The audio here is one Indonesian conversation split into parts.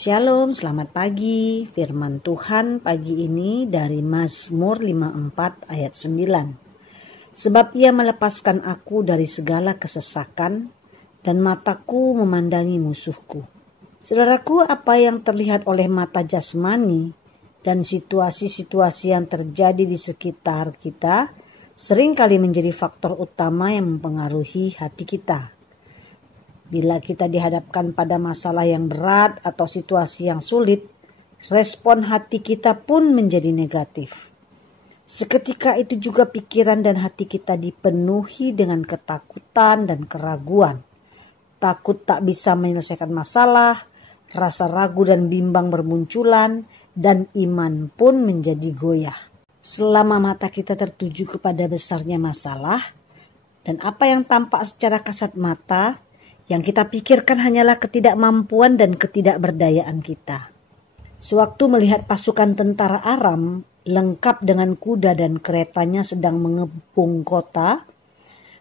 Shalom, selamat pagi. Firman Tuhan pagi ini dari Mazmur 54 ayat 9. Sebab ia melepaskan aku dari segala kesesakan dan mataku memandangi musuhku. Saudaraku, apa yang terlihat oleh mata jasmani dan situasi-situasi yang terjadi di sekitar kita seringkali menjadi faktor utama yang mempengaruhi hati kita. Bila kita dihadapkan pada masalah yang berat atau situasi yang sulit, respon hati kita pun menjadi negatif. Seketika itu juga pikiran dan hati kita dipenuhi dengan ketakutan dan keraguan. Takut tak bisa menyelesaikan masalah, rasa ragu dan bimbang bermunculan, dan iman pun menjadi goyah. Selama mata kita tertuju kepada besarnya masalah, dan apa yang tampak secara kasat mata, yang kita pikirkan hanyalah ketidakmampuan dan ketidakberdayaan kita. Sewaktu melihat pasukan tentara Aram lengkap dengan kuda dan keretanya sedang mengepung kota,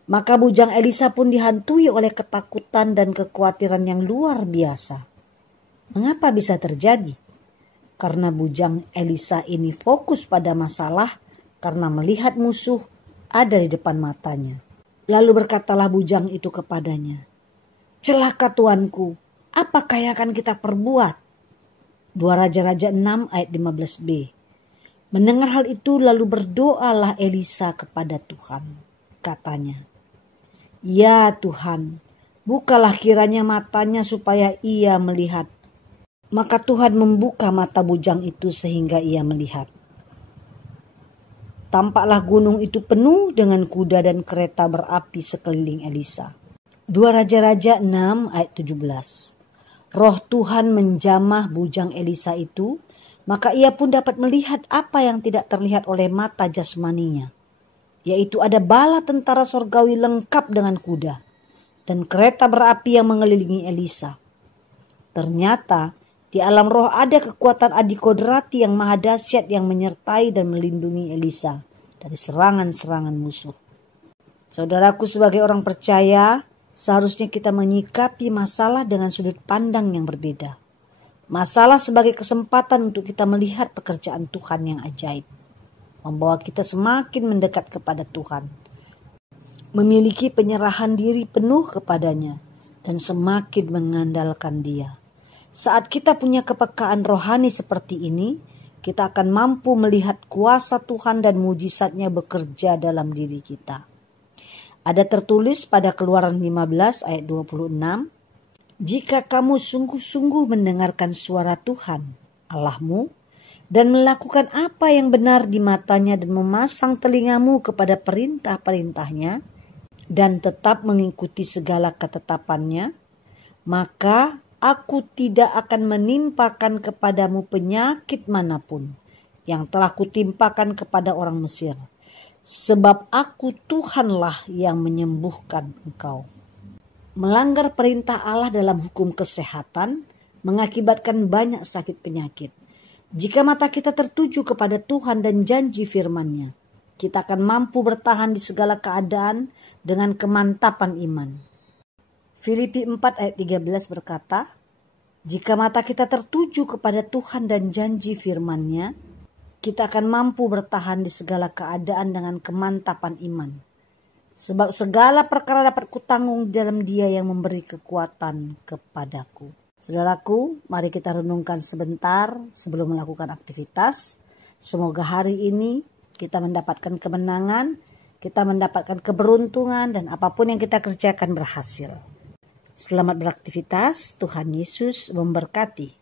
maka bujang Elisa pun dihantui oleh ketakutan dan kekhawatiran yang luar biasa. Mengapa bisa terjadi? Karena bujang Elisa ini fokus pada masalah karena melihat musuh ada di depan matanya. Lalu berkatalah bujang itu kepadanya, "Celaka tuanku, apakah yang akan kita perbuat?" 2 Raja-Raja 6 ayat 15b. Mendengar hal itu lalu berdoalah Elisa kepada Tuhan. Katanya, "Ya Tuhan, bukalah kiranya matanya supaya ia melihat." Maka Tuhan membuka mata bujang itu sehingga ia melihat. Tampaklah gunung itu penuh dengan kuda dan kereta berapi sekeliling Elisa. 2 Raja-Raja 6 ayat 17. Roh Tuhan menjamah bujang Elisa itu, maka ia pun dapat melihat apa yang tidak terlihat oleh mata jasmaninya, yaitu ada bala tentara sorgawi lengkap dengan kuda dan kereta berapi yang mengelilingi Elisa. Ternyata di alam roh ada kekuatan adikodrati yang maha dahsyat yang menyertai dan melindungi Elisa dari serangan-serangan musuh. Saudaraku, sebagai orang percaya, seharusnya kita menyikapi masalah dengan sudut pandang yang berbeda. Masalah sebagai kesempatan untuk kita melihat pekerjaan Tuhan yang ajaib, membawa kita semakin mendekat kepada Tuhan, memiliki penyerahan diri penuh kepadanya, dan semakin mengandalkan Dia. Saat kita punya kepekaan rohani seperti ini, kita akan mampu melihat kuasa Tuhan dan mujizatnya bekerja dalam diri kita. Ada tertulis pada Keluaran 15 ayat 26, "Jika kamu sungguh-sungguh mendengarkan suara Tuhan, Allahmu, dan melakukan apa yang benar di matanya dan memasang telingamu kepada perintah-perintahnya, dan tetap mengikuti segala ketetapannya, maka aku tidak akan menimpakan kepadamu penyakit manapun yang telah kutimpakan kepada orang Mesir. Sebab aku Tuhanlah yang menyembuhkan engkau." Melanggar perintah Allah dalam hukum kesehatan mengakibatkan banyak sakit penyakit. Jika mata kita tertuju kepada Tuhan dan janji firman-Nya, kita akan mampu bertahan di segala keadaan dengan kemantapan iman. Filipi 4 ayat 13 berkata, "Jika mata kita tertuju kepada Tuhan dan janji firman-Nya, kita akan mampu bertahan di segala keadaan dengan kemantapan iman. Sebab segala perkara dapat kutanggung dalam Dia yang memberi kekuatan kepadaku." Saudaraku, mari kita renungkan sebentar sebelum melakukan aktivitas. Semoga hari ini kita mendapatkan kemenangan, kita mendapatkan keberuntungan, dan apapun yang kita kerjakan berhasil. Selamat beraktivitas, Tuhan Yesus memberkati.